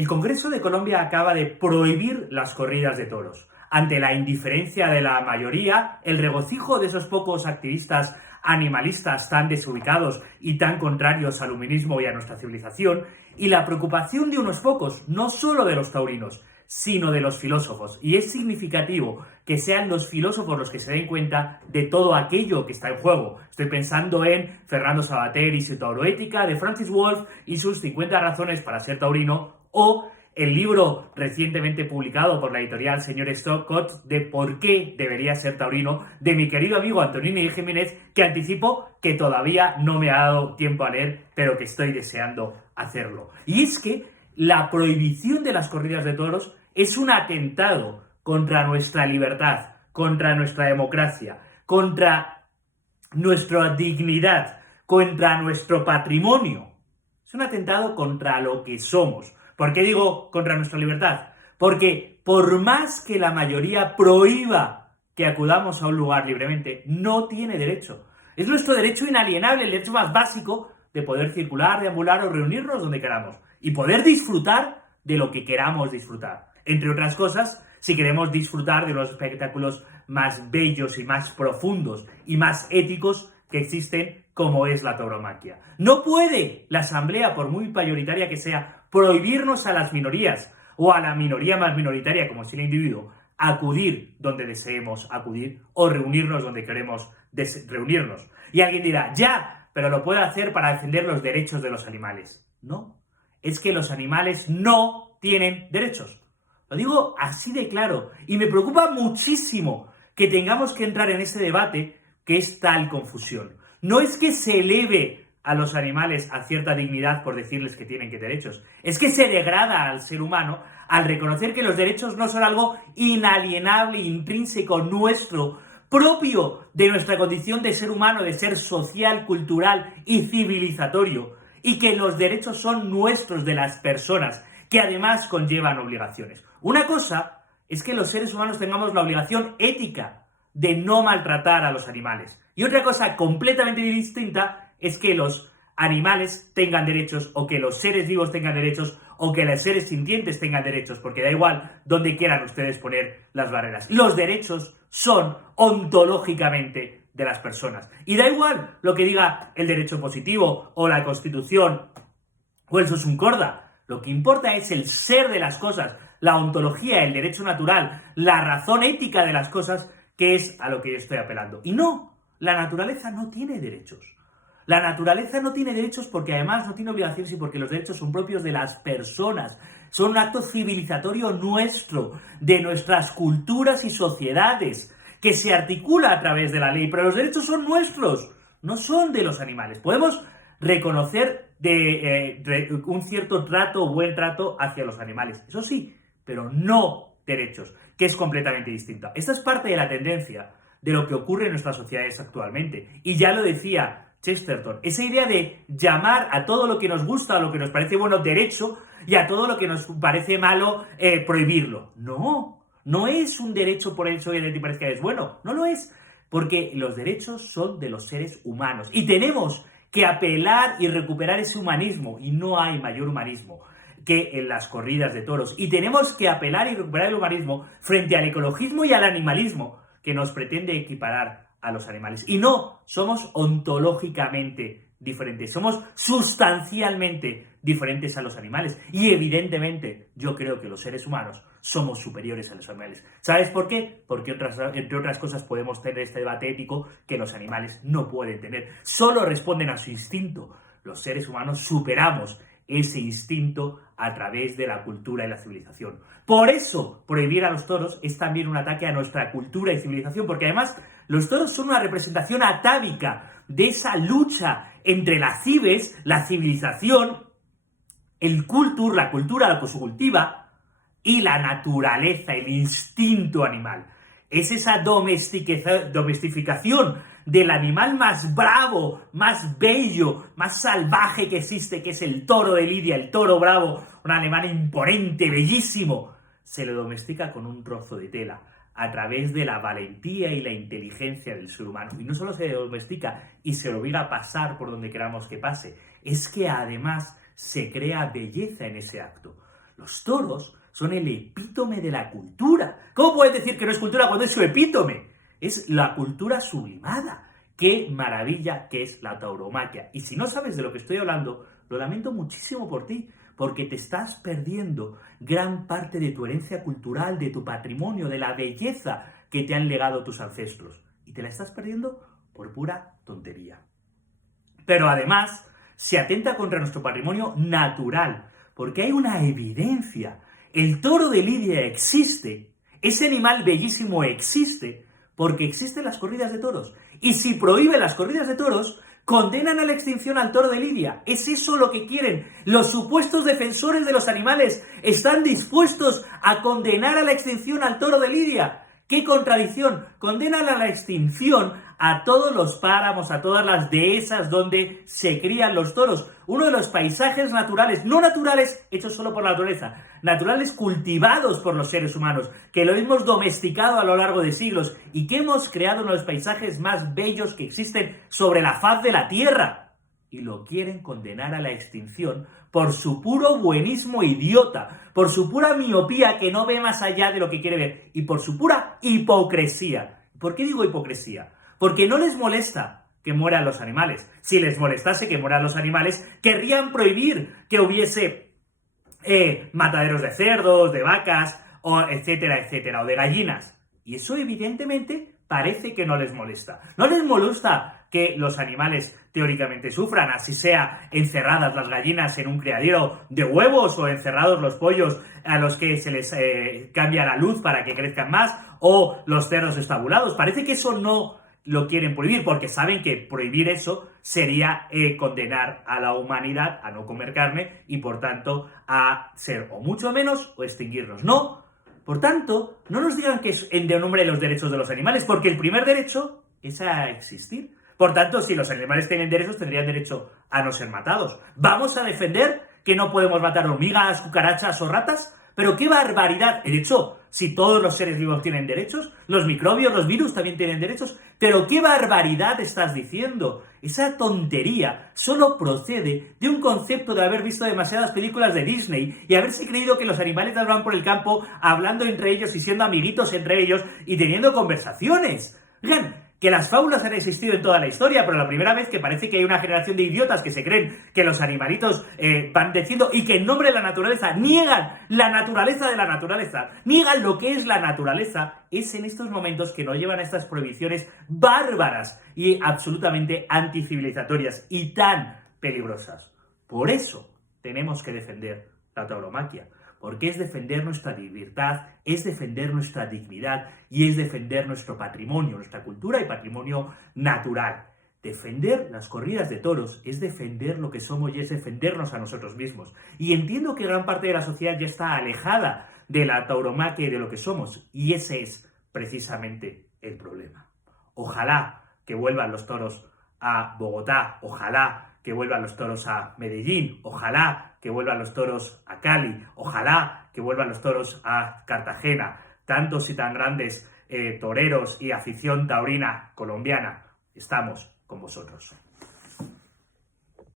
El Congreso de Colombia acaba de prohibir las corridas de toros. Ante la indiferencia de la mayoría, el regocijo de esos pocos activistas animalistas tan desubicados y tan contrarios al humanismo y a nuestra civilización, y la preocupación de unos pocos, no solo de los taurinos, sino de los filósofos. Y es significativo que sean los filósofos los que se den cuenta de todo aquello que está en juego. Estoy pensando en Fernando Savater y su tauroética, de Francis Wolff y sus 50 razones para ser taurino, o el libro recientemente publicado por la editorial Señor Stocott de por qué debería ser taurino, de mi querido amigo Antonini Jiménez, que anticipo que todavía no me ha dado tiempo a leer, pero que estoy deseando hacerlo. Y es que la prohibición de las corridas de toros es un atentado contra nuestra libertad, contra nuestra democracia, contra nuestra dignidad, contra nuestro patrimonio. Es un atentado contra lo que somos. ¿Por qué digo contra nuestra libertad? Porque por más que la mayoría prohíba que acudamos a un lugar libremente, no tiene derecho. Es nuestro derecho inalienable, el derecho más básico de poder circular, deambular o reunirnos donde queramos y poder disfrutar de lo que queramos disfrutar. Entre otras cosas, si queremos disfrutar de los espectáculos más bellos y más profundos y más éticos que existen, como es la tauromaquia. No puede la asamblea, por muy mayoritaria que sea, prohibirnos a las minorías o a la minoría más minoritaria, como es el individuo, acudir donde deseemos acudir o reunirnos donde queremos reunirnos. Y alguien dirá, ya, pero lo puede hacer para defender los derechos de los animales. No, es que los animales no tienen derechos. Lo digo así de claro. Y me preocupa muchísimo que tengamos que entrar en ese debate que es tal confusión. No es que se eleve a los animales a cierta dignidad por decirles que tienen que derechos. Es que se degrada al ser humano al reconocer que los derechos no son algo inalienable, intrínseco, nuestro, propio de nuestra condición de ser humano, de ser social, cultural y civilizatorio. Y que los derechos son nuestros, de las personas, que además conllevan obligaciones. Una cosa es que los seres humanos tengamos la obligación ética de no maltratar a los animales. Y otra cosa completamente distinta es que los animales tengan derechos, o que los seres vivos tengan derechos, o que los seres sintientes tengan derechos, porque da igual donde quieran ustedes poner las barreras. Los derechos son ontológicamente de las personas. Y da igual lo que diga el derecho positivo, o la Constitución, o el Supremo Corda. Lo que importa es el ser de las cosas, la ontología, el derecho natural, la razón ética de las cosas, que es a lo que yo estoy apelando. Y no, la naturaleza no tiene derechos. La naturaleza no tiene derechos porque además no tiene obligaciones y porque los derechos son propios de las personas. Son un acto civilizatorio nuestro, de nuestras culturas y sociedades, que se articula a través de la ley, pero los derechos son nuestros, no son de los animales. Podemos reconocer un cierto trato o buen trato hacia los animales, eso sí, pero no derechos, que es completamente distinto. Esta es parte de la tendencia de lo que ocurre en nuestras sociedades actualmente. Y ya lo decía Chesterton, esa idea de llamar a todo lo que nos gusta, a lo que nos parece bueno, derecho, y a todo lo que nos parece malo, prohibirlo. No, no es un derecho por el hecho de que te parezca que es bueno, no lo es, porque los derechos son de los seres humanos y tenemos que apelar y recuperar ese humanismo, y no hay mayor humanismo que en las corridas de toros, y tenemos que apelar y recuperar el humanismo frente al ecologismo y al animalismo que nos pretende equiparar a los animales. Y no, somos ontológicamente diferentes, somos sustancialmente diferentes a los animales, y evidentemente yo creo que los seres humanos somos superiores a los animales. ¿Sabes por qué? Porque entre otras cosas podemos tener este debate ético que los animales no pueden tener, solo responden a su instinto. Los seres humanos superamos ese instinto a través de la cultura y la civilización. Por eso, prohibir a los toros es también un ataque a nuestra cultura y civilización, porque además los toros son una representación atávica de esa lucha entre las cives, la civilización, la cultura, la que se cultiva, y la naturaleza, el instinto animal. Es esa domestificación del animal más bravo, más bello, más salvaje que existe, que es el toro de Lidia, el toro bravo, un animal imponente, bellísimo. Se lo domestica con un trozo de tela, a través de la valentía y la inteligencia del ser humano. Y no solo se domestica y se lo obliga a pasar por donde queramos que pase, es que además se crea belleza en ese acto. Los toros son el epítome de la cultura. ¿Cómo puedes decir que no es cultura cuando es su epítome? Es la cultura sublimada. ¡Qué maravilla que es la tauromaquia! Y si no sabes de lo que estoy hablando, lo lamento muchísimo por ti, porque te estás perdiendo gran parte de tu herencia cultural, de tu patrimonio, de la belleza que te han legado tus ancestros. Y te la estás perdiendo por pura tontería. Pero además, se atenta contra nuestro patrimonio natural, porque hay una evidencia. El toro de Lidia existe, ese animal bellísimo existe, porque existen las corridas de toros. Y si prohíbe las corridas de toros, condenan a la extinción al toro de Lidia. ¿Es eso lo que quieren? Los supuestos defensores de los animales están dispuestos a condenar a la extinción al toro de Lidia. ¡Qué contradicción! Condenan a la extinción a todos los páramos, a todas las dehesas donde se crían los toros. Uno de los paisajes naturales, no naturales, hechos solo por la naturaleza, naturales cultivados por los seres humanos, que lo hemos domesticado a lo largo de siglos y que hemos creado uno de los paisajes más bellos que existen sobre la faz de la tierra. Y lo quieren condenar a la extinción por su puro buenismo idiota, por su pura miopía que no ve más allá de lo que quiere ver y por su pura hipocresía. ¿Por qué digo hipocresía? Porque no les molesta que mueran los animales. Si les molestase que mueran los animales, querrían prohibir que hubiese mataderos de cerdos, de vacas, o etcétera, etcétera, o de gallinas. Y eso evidentemente parece que no les molesta. No les molesta que los animales teóricamente sufran, así sea encerradas las gallinas en un criadero de huevos o encerrados los pollos a los que se les cambia la luz para que crezcan más, o los cerdos estabulados. Parece que eso no lo quieren prohibir porque saben que prohibir eso sería condenar a la humanidad a no comer carne y por tanto a ser o mucho menos o extinguirnos. No. Por tanto, no nos digan que es en nombre de los derechos de los animales, porque el primer derecho es a existir. Por tanto, si los animales tienen derechos, tendrían derecho a no ser matados. ¿Vamos a defender que no podemos matar hormigas, cucarachas o ratas? ¡Pero qué barbaridad! De hecho, si todos los seres vivos tienen derechos, los microbios, los virus también tienen derechos, ¡pero qué barbaridad estás diciendo! Esa tontería solo procede de un concepto de haber visto demasiadas películas de Disney y haberse creído que los animales van por el campo hablando entre ellos y siendo amiguitos entre ellos y teniendo conversaciones. Oigan, que las fábulas han existido en toda la historia, pero la primera vez que parece que hay una generación de idiotas que se creen que los animalitos van diciendo y que en nombre de la naturaleza niegan la naturaleza de la naturaleza, niegan lo que es la naturaleza, es en estos momentos que nos llevan a estas prohibiciones bárbaras y absolutamente anticivilizatorias y tan peligrosas. Por eso tenemos que defender la tauromaquia. Porque es defender nuestra libertad, es defender nuestra dignidad y es defender nuestro patrimonio, nuestra cultura y patrimonio natural. Defender las corridas de toros es defender lo que somos y es defendernos a nosotros mismos. Y entiendo que gran parte de la sociedad ya está alejada de la tauromaquia y de lo que somos. Y ese es precisamente el problema. Ojalá que vuelvan los toros a Bogotá, ojalá que vuelvan los toros a Medellín, ojalá que vuelvan los toros a Cali, ojalá que vuelvan los toros a Cartagena. Tantos y tan grandes toreros y afición taurina colombiana, estamos con vosotros.